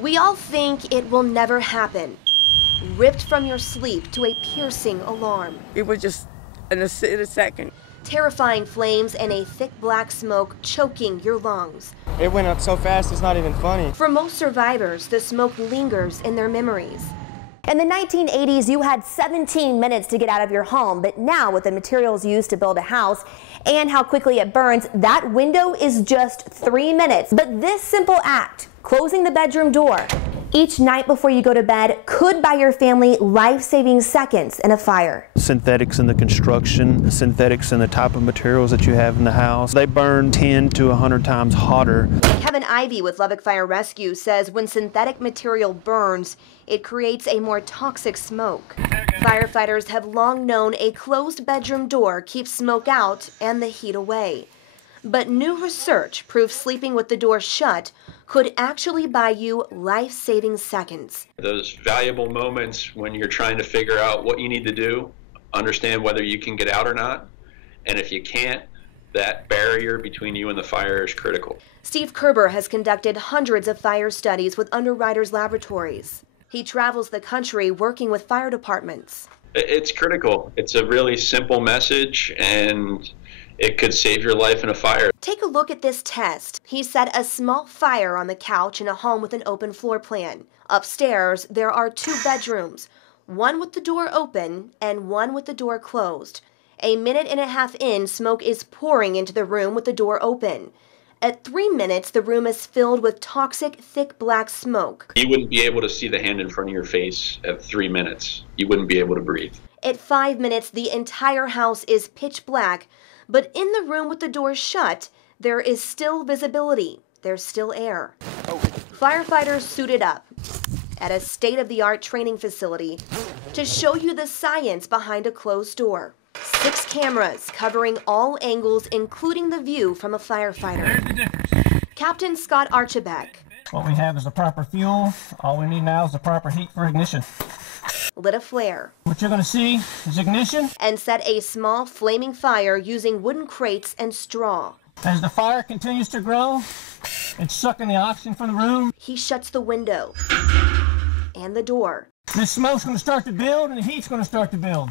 We all think it will never happen. Ripped from your sleep to a piercing alarm. It was just in a second. Terrifying flames and a thick black smoke choking your lungs. It went up so fast it's not even funny. For most survivors, the smoke lingers in their memories. In the 1980s, you had 17 minutes to get out of your home, but now with the materials used to build a house and how quickly it burns, that window is just 3 minutes. But this simple act, closing the bedroom door each night before you go to bed, could buy your family life-saving seconds in a fire. Synthetics in the construction, synthetics in the type of materials that you have in the house, they burn 10 to 100 times hotter. Kevin Ivey with Lubbock Fire Rescue says when synthetic material burns, it creates a more toxic smoke. Firefighters have long known a closed bedroom door keeps smoke out and the heat away. But new research proves sleeping with the door shut could actually buy you life-saving seconds. Those valuable moments when you're trying to figure out what you need to do, understand whether you can get out or not, and if you can't, that barrier between you and the fire is critical. Steve Kerber has conducted hundreds of fire studies with Underwriters Laboratories. He travels the country working with fire departments. It's critical. It's a really simple message, and it could save your life in a fire. Take a look at this test. He set a small fire on the couch in a home with an open floor plan. Upstairs, there are 2 bedrooms, one with the door open and one with the door closed. A minute and a half in, smoke is pouring into the room with the door open. At 3 minutes, the room is filled with toxic, thick black smoke. You wouldn't be able to see the hand in front of your face at 3 minutes. You wouldn't be able to breathe. At 5 minutes, the entire house is pitch black, but in the room with the door shut, there is still visibility. There's still air. Firefighters suited up at a state-of-the-art training facility to show you the science behind a closed door. 6 cameras covering all angles, including the view from a firefighter. Captain Scott Archibald. What we have is the proper fuel. All we need now is the proper heat for ignition. Lit a flare. What you're going to see is ignition. And set a small flaming fire using wooden crates and straw. As the fire continues to grow, it's sucking the oxygen from the room. He shuts the window and the door. This smoke's going to start to build and the heat's going to start to build.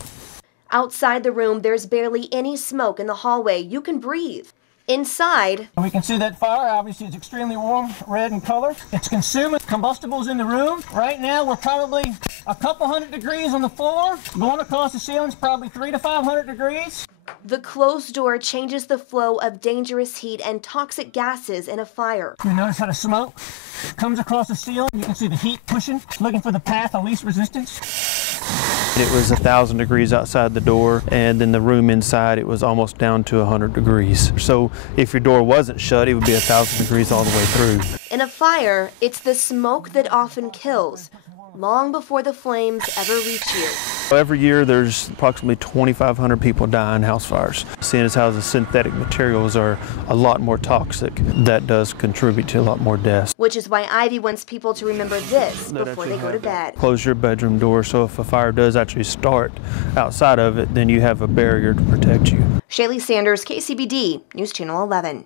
Outside the room, there's barely any smoke in the hallway. You can breathe. Inside, we can see that fire, obviously it's extremely warm, red in color. It's consuming combustibles in the room. Right now we're probably a couple hundred degrees on the floor. Going across the ceiling's probably 300 to 500 degrees. The closed door changes the flow of dangerous heat and toxic gases in a fire. You notice how the smoke comes across the ceiling. You can see the heat pushing, looking for the path of least resistance. It was 1,000 degrees outside the door, and in the room inside it was almost down to 100 degrees. So if your door wasn't shut, it would be 1,000 degrees all the way through. In a fire, it's the smoke that often kills, long before the flames ever reach you. Every year there's approximately 2,500 people die in house fires. Seeing as how the synthetic materials are a lot more toxic, that does contribute to a lot more deaths. Which is why Ivy wants people to remember this before they go to bed. Close your bedroom door, so if a fire does actually start outside of it, then you have a barrier to protect you. Shaley Sanders, KCBD, News Channel 11.